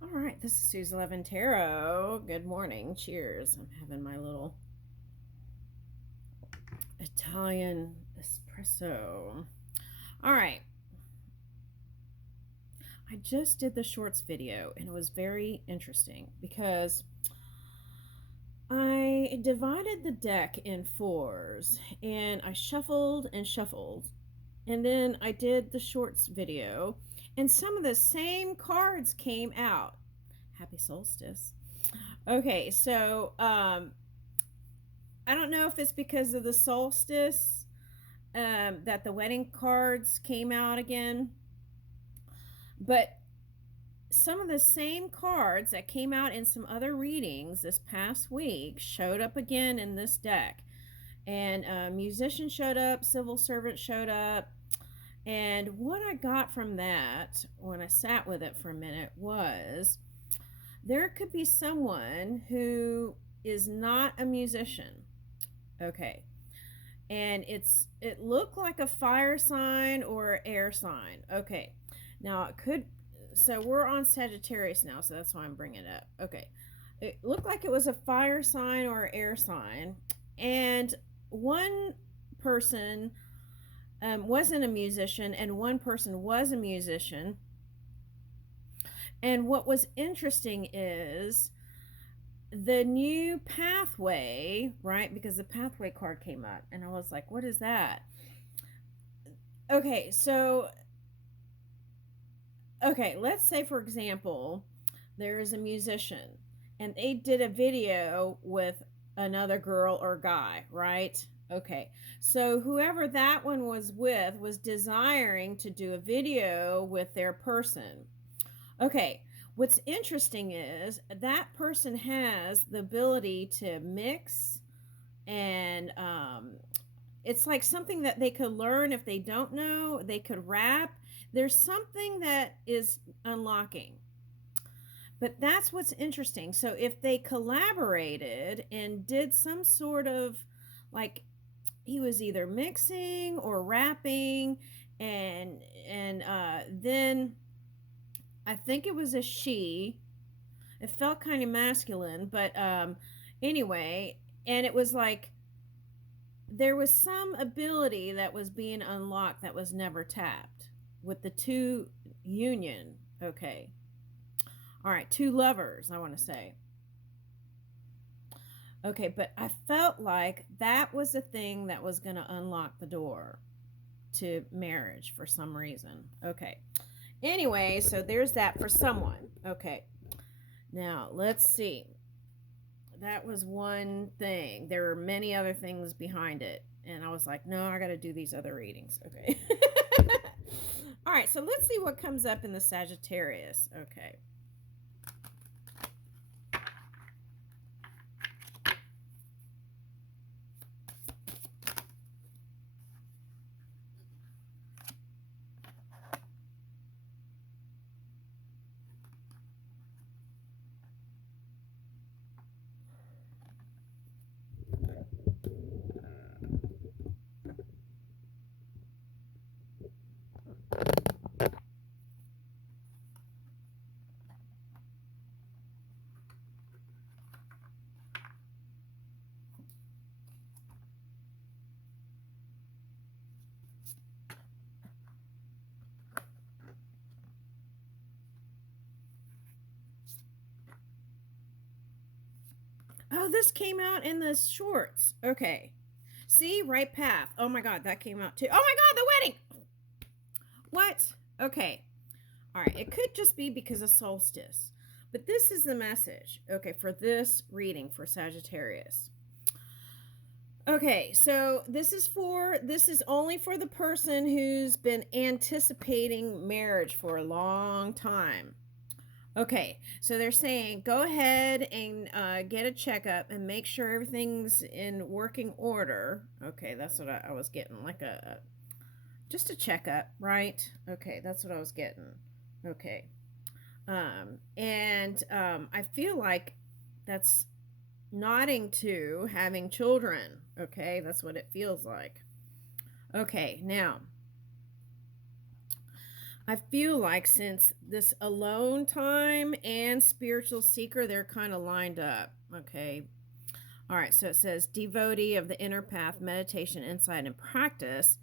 All right, this is Sue's 11 Tarot. Good morning. Cheers. I'm having my little Italian espresso. All right, I just did the shorts video and it was very interesting because I divided the deck in fours and I shuffled and shuffled. And then I did the shorts video and some of the same cards came out. Happy solstice. Okay, so I don't know if it's because of the solstice that the wedding cards came out again, but some of the same cards that came out in some other readings this past week showed up again in this deck. And a musician showed up, civil servant showed up. And what I got from that when I sat with it for a minute was there could be someone who is not a musician. Okay. And it looked like a fire sign or air sign. Okay. Now it could, so we're on Sagittarius now, so that's why I'm bringing it up. Okay. It looked like it was a fire sign or air sign. And one person wasn't a musician and one person was a musician. And what was interesting is the new pathway, right? Because the pathway card came up and I was like, what is that? Okay, so, let's say, for example, there is a musician and they did a video with another girl or guy, right? Okay, so whoever that one was with was desiring to do a video with their person. Okay, what's interesting is that person has the ability to mix and it's like something that they could learn if they don't know. They could rap. There's something that is unlocking. But that's what's interesting. So if they collaborated and did some sort of like he was either mixing or rapping and then I think it was a she. It felt kind of masculine, but anyway, and it was like there was some ability that was being unlocked that was never tapped with the two union. Okay. All right, two lovers, I want to say. Okay, but I felt like that was the thing that was going to unlock the door to marriage for some reason. Okay. Anyway, so there's that for someone. Okay. Now, let's see. That was one thing. There were many other things behind it. And I was like, no, I got to do these other readings. Okay. All right. So let's see what comes up in the Sagittarius. Okay. Oh, this came out in the shorts. Okay. See, right path. Oh my God, that came out too. Oh my God, the wedding. What? Okay. All right. It could just be because of solstice. But this is the message, okay, for this reading for Sagittarius. Okay, so this is only for the person who's been anticipating marriage for a long time. Okay, so they're saying go ahead and get a checkup and make sure everything's in working order. Okay, that's what I was getting, like just a checkup, right? Okay, that's what I was getting. Okay, and I feel like that's nodding to having children. Okay, that's what it feels like. Okay, now I feel like since this alone time and spiritual seeker, they're kind of lined up. Okay. All right. So it says devotee of the inner path, meditation, insight, and practice.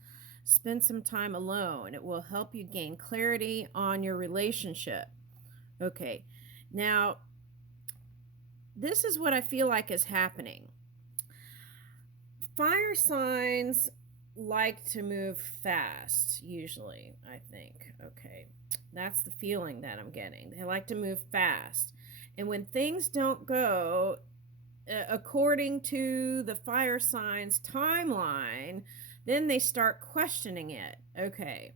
Spend some time alone. It will help you gain clarity on your relationship. Okay. Now, this is what I feel like is happening. Fire signs like to move fast, usually, I think. Okay. That's the feeling that I'm getting. They like to move fast. And when things don't go according to the fire signs timeline, then they start questioning it. Okay.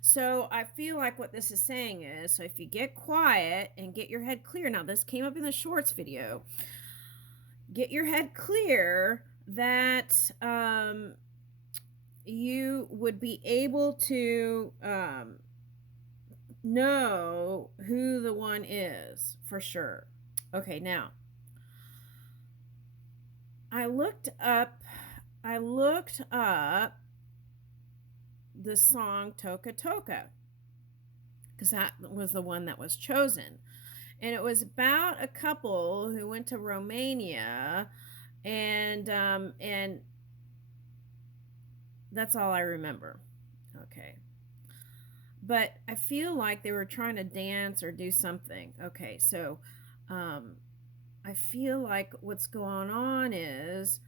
So I feel like what this is saying is, so if you get quiet and get your head clear, now this came up in the shorts video, get your head clear that you would be able to know who the one is for sure. Okay, now I looked up the song Toka Toka because that was the one that was chosen. And it was about a couple who went to Romania, and that's all I remember. Okay. But I feel like they were trying to dance or do something. Okay, so I feel like what's going on is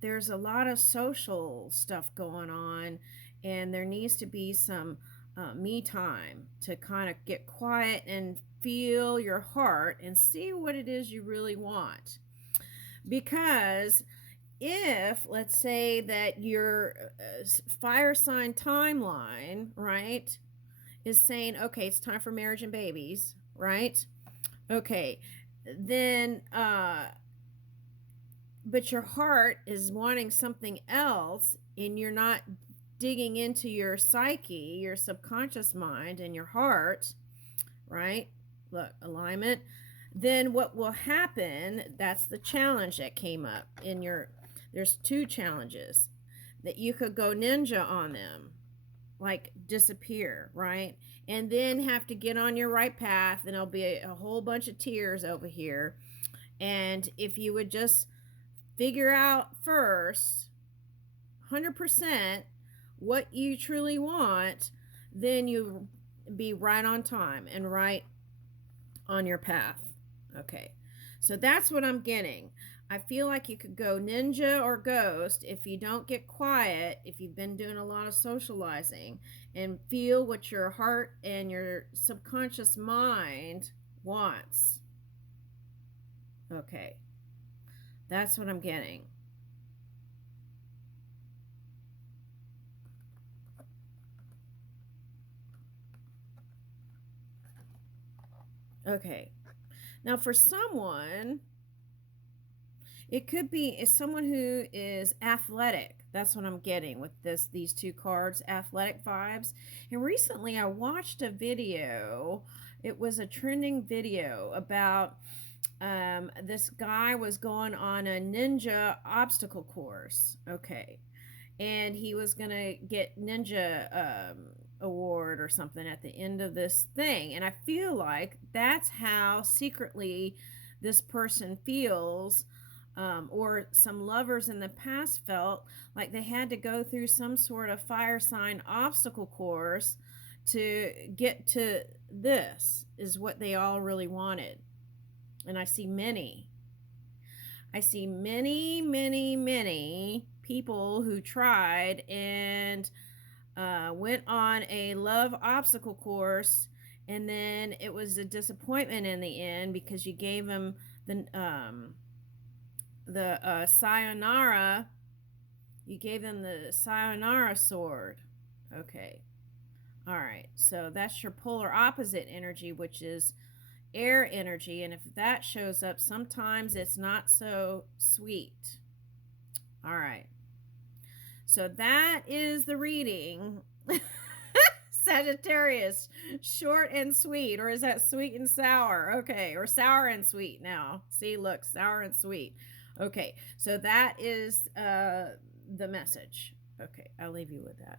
there's a lot of social stuff going on, and there needs to be some me time to kind of get quiet and feel your heart and see what it is you really want. Because if, let's say, that your fire sign timeline, right, is saying, okay, it's time for marriage and babies, right? Okay, then, but your heart is wanting something else, and you're not digging into your psyche, your subconscious mind, and your heart, right? Look, alignment. Then what will happen, that's the challenge that came up in your, there's two challenges that you could go ninja on them, like disappear, right? And then have to get on your right path, and there'll be a whole bunch of tears over here. And if you would just figure out first 100% what you truly want, then you be right on time and right on your path. Okay, so that's what I'm getting. I feel like you could go ninja or ghost if you don't get quiet, if you've been doing a lot of socializing, and feel what your heart and your subconscious mind wants. Okay, that's what I'm getting. Okay, now for someone, it could be someone who is athletic. That's what I'm getting with these two cards, athletic vibes. And recently I watched a video. It was a trending video about this guy was going on a ninja obstacle course. Okay. And he was going to get ninja award or something at the end of this thing. And I feel like that's how secretly this person feels, or some lovers in the past felt like they had to go through some sort of fire sign obstacle course to get to this, is what they all really wanted. And I see many people who tried and went on a love obstacle course, and then it was a disappointment in the end because you gave them the sayonara. You gave them the sayonara sword. Okay. All right. So that's your polar opposite energy, which is air energy. And if that shows up, sometimes it's not so sweet. All right. So that is the reading. Sagittarius, short and sweet, or is that sweet and sour? Okay, or sour and sweet now. See, look, sour and sweet. Okay, so that is the message. Okay, I'll leave you with that.